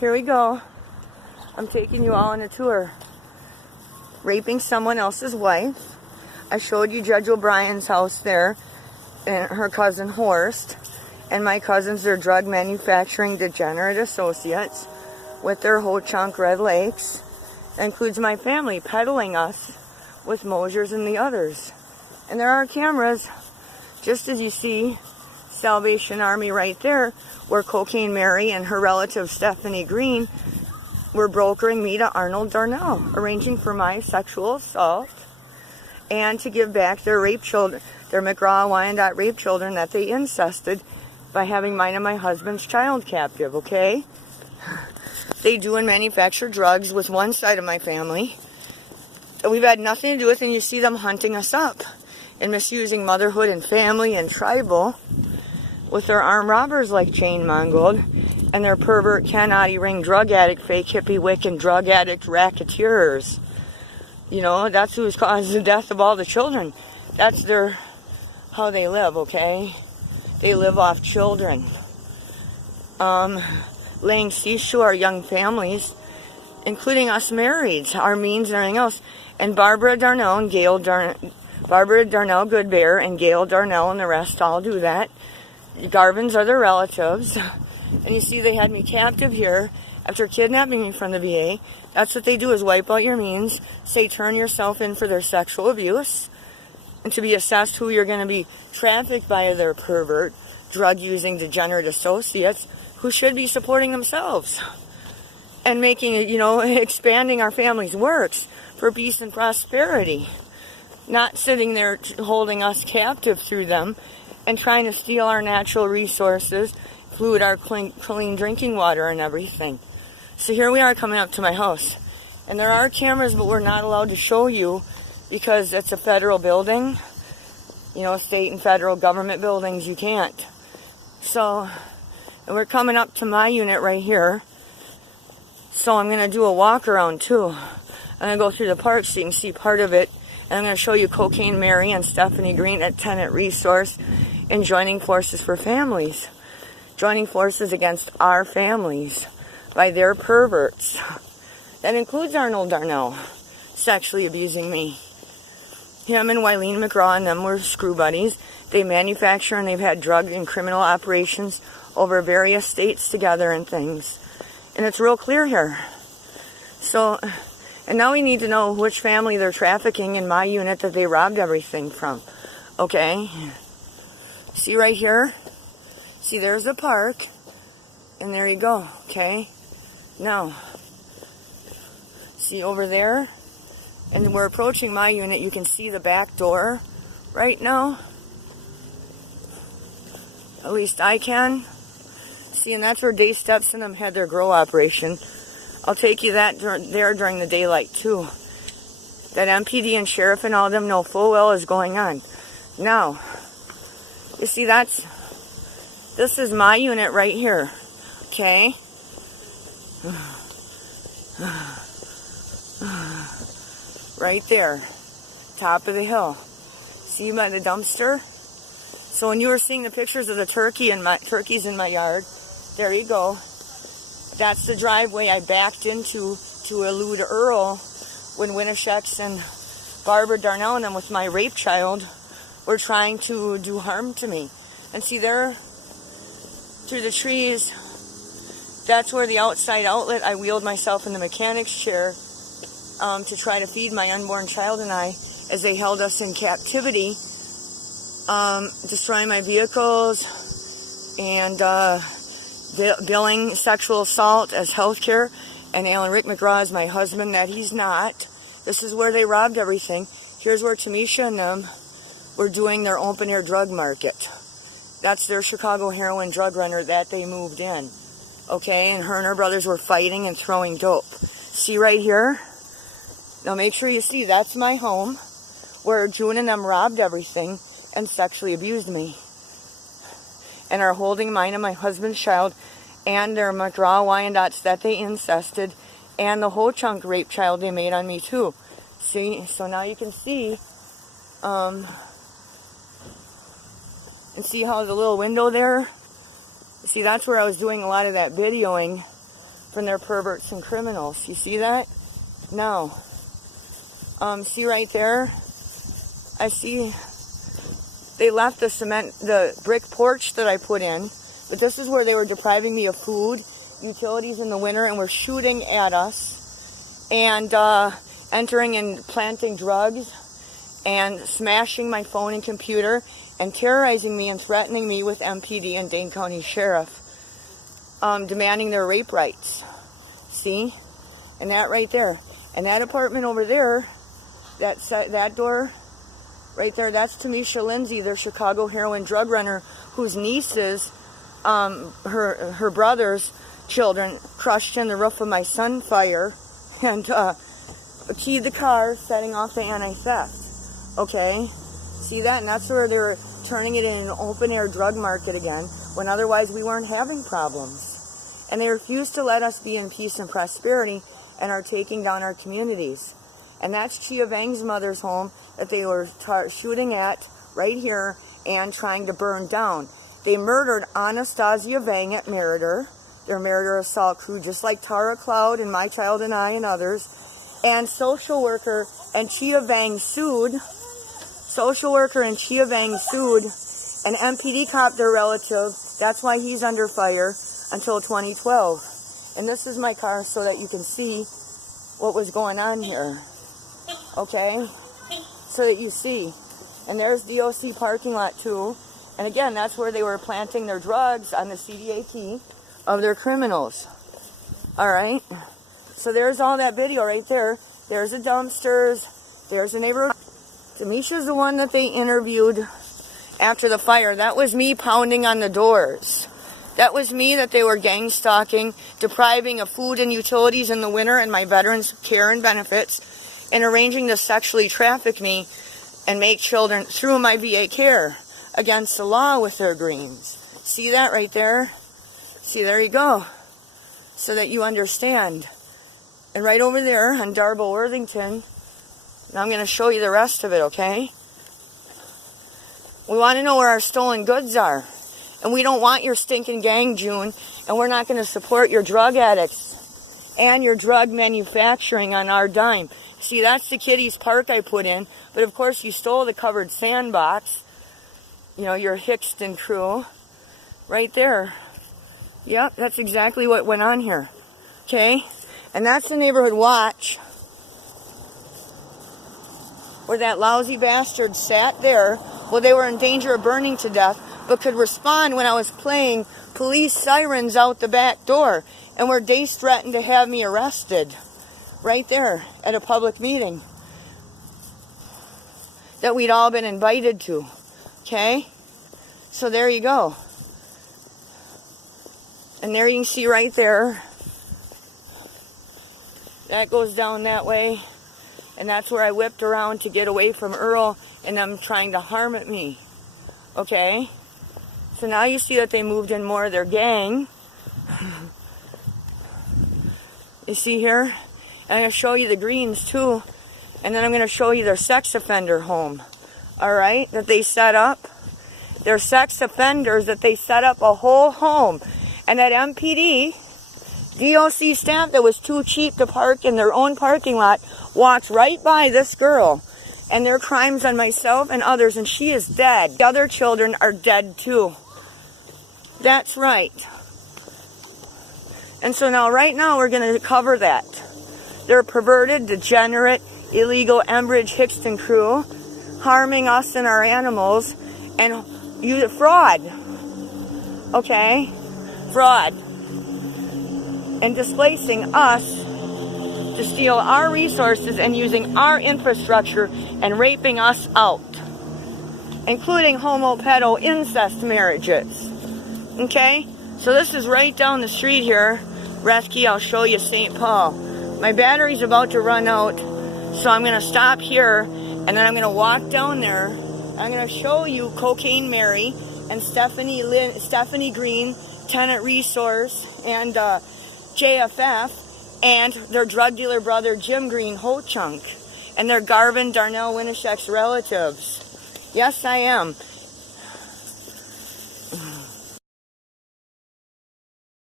Here we go. I'm taking you all on a tour. Raping someone else's wife. I showed you Judge O'Brien's house there and her cousin Horst. And my cousins are drug manufacturing degenerate associates with their whole chunk Red Lakes. That includes my family peddling us with Mosers and the others. And there are cameras, just as you see Salvation Army right there, where Cocaine Mary and her relative Stephanie Green were brokering me to Arnold Darnell, arranging for my sexual assault and to give back their rape children, their McGraw-Wyandotte rape children that they incested by having mine and my husband's child captive, okay? They do and manufacture drugs with one side of my family that we've had nothing to do with, and you see them hunting us up and misusing motherhood and family and tribal with their armed robbers like Jane Mongold and their pervert Ken ring drug addict, fake hippie Wiccan drug addict racketeers. You know, that's who's caused the death of all the children. That's how they live, okay? They live off children. Laying seashore young families, including us marrieds, our means and everything else. And Barbara Darnell and Barbara Darnell Goodbear and Gail Darnell and the rest all do that. Garvins are their relatives. And you see they had me captive here after kidnapping me from the VA. That's what they do, is wipe out your means, say turn yourself in for their sexual abuse, and to be assessed who you're going to be trafficked by their pervert, drug-using degenerate associates who should be supporting themselves and making it, expanding our family's works for peace and prosperity. Not sitting there holding us captive through them and trying to steal our natural resources, include our clean drinking water and everything. So here we are coming up to my house. And there are cameras, but we're not allowed to show you because it's a federal building. State and federal government buildings, you can't. So, and we're coming up to my unit right here. So I'm going to do a walk around too. I'm going to go through the park so you can see part of it. And I'm going to show you Cocaine Mary and Stephanie Green at Tenant Resource in joining forces for families. Joining forces against our families by their perverts. That includes Arnold Darnell sexually abusing me. Him and Wileen McGraw and them were screw buddies. They manufacture and they've had drug and criminal operations over various states together and things. And it's real clear here. So, and now we need to know which family they're trafficking in my unit that they robbed everything from. Okay? See right here? See, there's the park. And there you go, okay? Now, see over there? And we're approaching my unit. You can see the back door right now. At least I can. See, and that's where Dave Steps and them had their grow operation. I'll take you there during the daylight, too. That MPD and sheriff and all of them know full well is going on. Now, you see, this is my unit right here. Okay? Right there. Top of the hill. See by the dumpster? So when you were seeing the pictures of the turkeys in my yard, there you go. That's the driveway I backed into to elude Earl when Winnishex and Barbara Darnell and them with my rape child were trying to do harm to me. And see there, through the trees, that's where the outside outlet, I wheeled myself in the mechanic's chair to try to feed my unborn child and I as they held us in captivity, destroying my vehicles and billing sexual assault as healthcare, and Alan Rick McGraw is my husband that he's not. This is where they robbed everything. Here's where Tamisha and them were doing their open-air drug market. That's their Chicago heroin drug runner that they moved in. Okay, and her brothers were fighting and throwing dope. See right here? Now make sure you see, that's my home, where June and them robbed everything and sexually abused me. And are holding mine and my husband's child and their McGraw-Wyandottes that they incested and the whole chunk rape child they made on me too. See, so now you can see, and see how the little window there, see, that's where I was doing a lot of that videoing from their perverts and criminals. You see that? Now, see right there? I see they left the brick porch that I put in, but this is where they were depriving me of food, utilities in the winter, and were shooting at us, and entering and planting drugs, and smashing my phone and computer, and terrorizing me and threatening me with MPD and Dane County Sheriff, demanding their rape rights. See? And that right there. And that apartment over there, that door right there, that's Tamisha Lindsay, their Chicago heroin drug runner, whose nieces, her brother's children, crushed in the roof of my Sunfire and keyed the car, setting off the anti-theft. Okay? See that? And that's where they were turning it into an open-air drug market again, when otherwise we weren't having problems. And they refuse to let us be in peace and prosperity and are taking down our communities. And that's Chia Vang's mother's home that they were shooting at right here and trying to burn down. They murdered Anastasia Vang at Meritor, their Meritor assault crew, just like Tara Cloud and My Child and I and others. And social worker and Chia Vang sued. Social worker and Chia Vang sued an MPD cop, their relative. That's why he's under fire until 2012. And this is my car so that you can see what was going on here. Okay? So that you see. And there's DOC parking lot too. And again, that's where they were planting their drugs on the CDAT of their criminals. Alright? So there's all that video right there. There's the dumpsters. There's the neighborhood. Tamisha's the one that they interviewed after the fire. That was me pounding on the doors. That was me that they were gang stalking, depriving of food and utilities in the winter and my veterans' care and benefits, and arranging to sexually traffic me and make children through my VA care against the law with their greens. See that right there? See, there you go. So that you understand. And right over there on Darble Worthington, now I'm going to show you the rest of it, okay? We want to know where our stolen goods are. And we don't want your stinking gang, June. And we're not going to support your drug addicts and your drug manufacturing on our dime. See, that's the kiddies park I put in. But of course, you stole the covered sandbox. You know, your Hickston crew. Right there. Yep, that's exactly what went on here. Okay? And that's the neighborhood watch. Where that lousy bastard sat there. Well, they were in danger of burning to death, but could respond when I was playing police sirens out the back door, and where Dace threatened to have me arrested right there at a public meeting that we'd all been invited to. Okay? So there you go. And there you can see right there, that goes down that way, and that's where I whipped around to get away from Earl and them trying to harm at me. Okay? So now you see that they moved in more of their gang. You see here? And I'm going to show you the greens too. And then I'm going to show you their sex offender home. Alright? That they set up. They're sex offenders that they set up a whole home. And that MPD, DOC staff that was too cheap to park in their own parking lot walks right by this girl and their crimes on myself and others, and she is dead. The other children are dead too. That's right. And so now, right now, we're going to cover that. They're perverted, degenerate, illegal Enbridge Hickston crew, harming us and our animals, and fraud. Okay? Fraud. And displacing us to steal our resources and using our infrastructure and raping us out, including homo-pedo incest marriages. Okay? So this is right down the street here. Rescue, I'll show you St. Paul. My battery's about to run out, so I'm going to stop here, and then I'm going to walk down there. I'm going to show you Cocaine Mary and Stephanie Green, Tenant Resource, and JFF, and their drug dealer brother Jim Green, Ho Chunk, and their Garvin, Darnell, Winishek's relatives. Yes, I am.